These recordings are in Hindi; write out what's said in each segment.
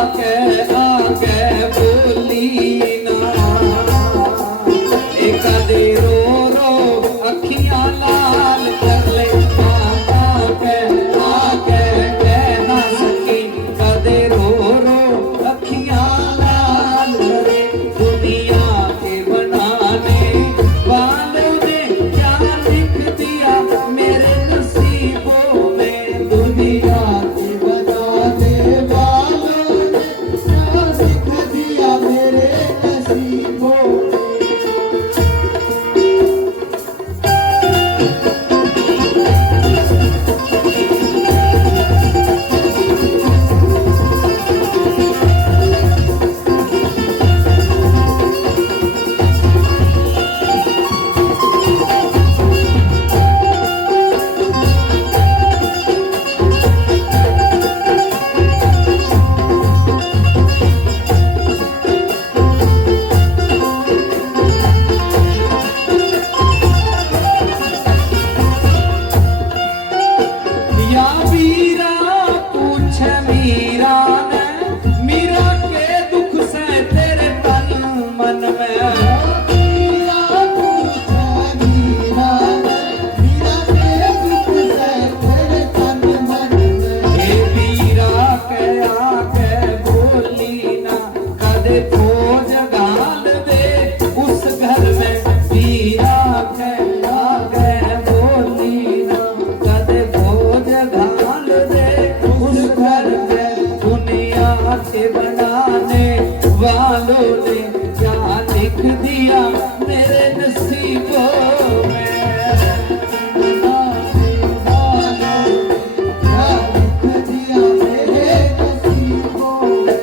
आके बोली ना एक दे रो अखियां लाल कर ले आके कह ना सकी कदे रो अखियां लाल करे दुनिया के बनाने वालों ने क्या लिख दिया मेरे नसीबों में दुनिया के बनाने वालों ने क्या लिख दिया मेरे नसीबों में। या वीरा पूछे मीरा ने मीरा के दुख से तेरे तन मन में वीरा पूछे मीरा ने मीरा के दुख से तेरे तन मन में ये वीरा के आके बोली ना कदे खोज गाल दे उस घर में वीरा के आके बोली ना कदे खोज गाल दे उस घर में दुनिया के बनाने वालों ने क्या लिख दिया मेरे नसीबों में बनाने वालों ने क्या लिख दिया मेरे नसीबों में।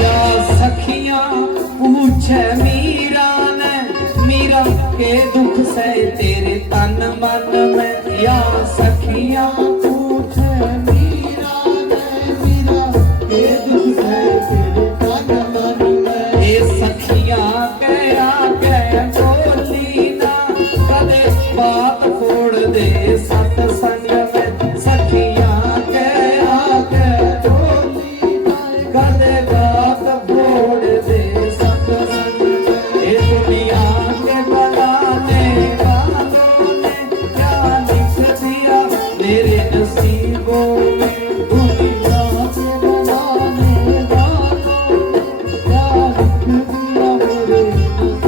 या सखियां पूछे मीरा ने मीरा के दुख से तेरे तन मन में या सखियां पूछे मीरा ने मीरा के दुख से तेरे तन मन में ये सखियां कह बोली ना कदे बात फोड़ दे सत्संग में सखियां कह बोली ना कदे बात फोड़ दे सत्संग में ये दुनिया के बनाने वालों ने क्या लिख दिया मेरे नसीबों में दुनिया के बनाने वालों ने क्या लिख दिया मेरे नसीबों में।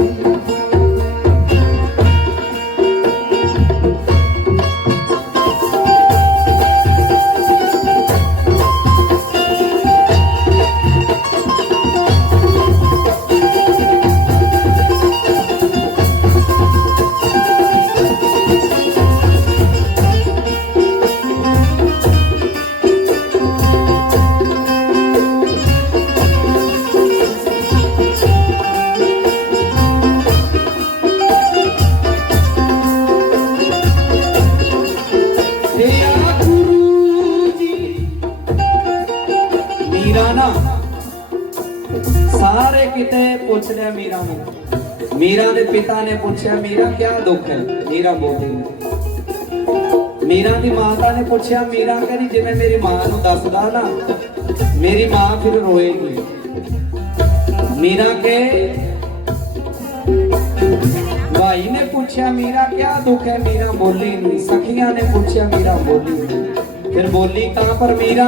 या गुरुजी मीरा ना सारे किते पूछ रहे मीरा ਨੂੰ मीरा ਦੇ पिता ने पूछा मीरा क्या दुख है मीरा बोली मीरा ਦੀ ਮਾਤਾ ਨੇ ਪੁੱਛਿਆ मीरा ਕਹਿੰਦੀ ਜਿਵੇਂ ਮੇਰੀ ਮਾਂ ਨੂੰ ਦੱਸਦਾ ਨਾ ਮੇਰੀ ਮਾਂ ਫਿਰ ਰੋਏਗੀ मीरा के भाई ने पूछा मीरा क्या दुख है मीरा बोली नहीं सखियां ने पूछा मीरा बोली नहीं फिर बोली कहां पर मीरा